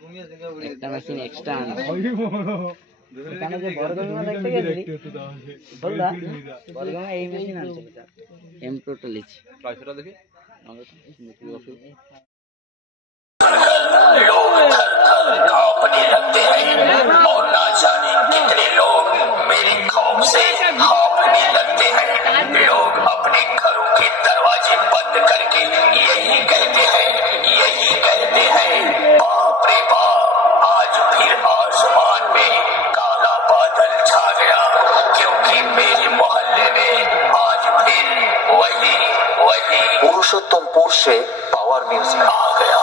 একটা machine extra আনছে। এখানে যে বর্গমা দেখতে গেছি বলদা বর্গমা এই মেশিন আনছে এম টোটাল লিচ প্রাইসটা দেখি আমরা তো लोग थर-थर कांपने लगते हैं और ना जाने कितने लोग मेरे खौफ से कांपने लगते हैं। लोग अपने घरों के दरवाजे बंद करके यही कहते हैं बाप रे बाप, आज फिर आसमान में काला बादल छा गया, क्योंकि मेरे मोहल्ले में आज फिर वही पुरुषोत्तमपुर से पावर म्यूजिक आ गया।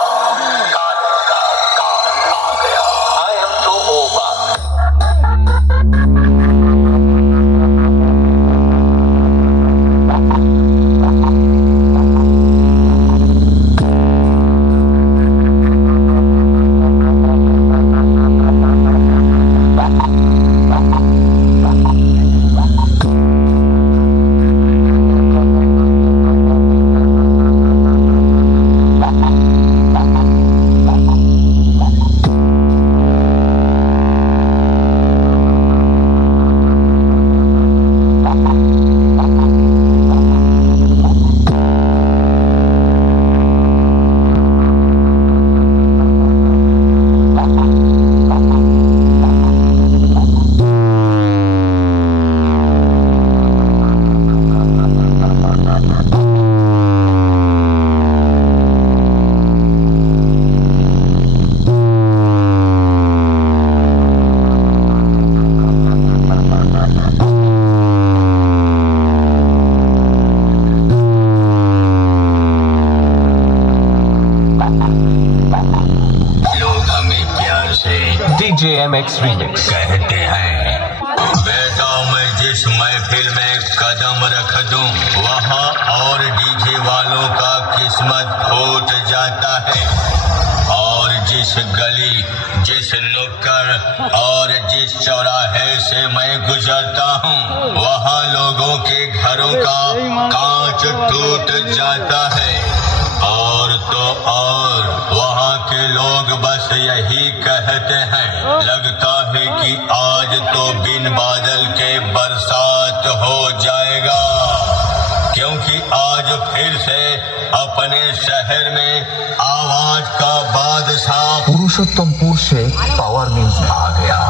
DJMX Remix कहते हैं बेटा मैं जिस महफिल में कदम रख दूं वहाँ और डीजे वालों का किस्मत फूट जाता है, और जिस गली जिस नुक्कड़ और जिस चौराहे से मैं गुजरता हूँ वहाँ लोगों के घरों का कांच टूट जाता है, और तो और वहाँ के लोग बस यही कहते हैं लगता है कि आज तो बिन बादल के बरसात हो जाएगा, क्योंकि आज फिर से अपने शहर में आवाज का बादशाह पुरुषोत्तमपुर से पावर म्यूजिक आ गया।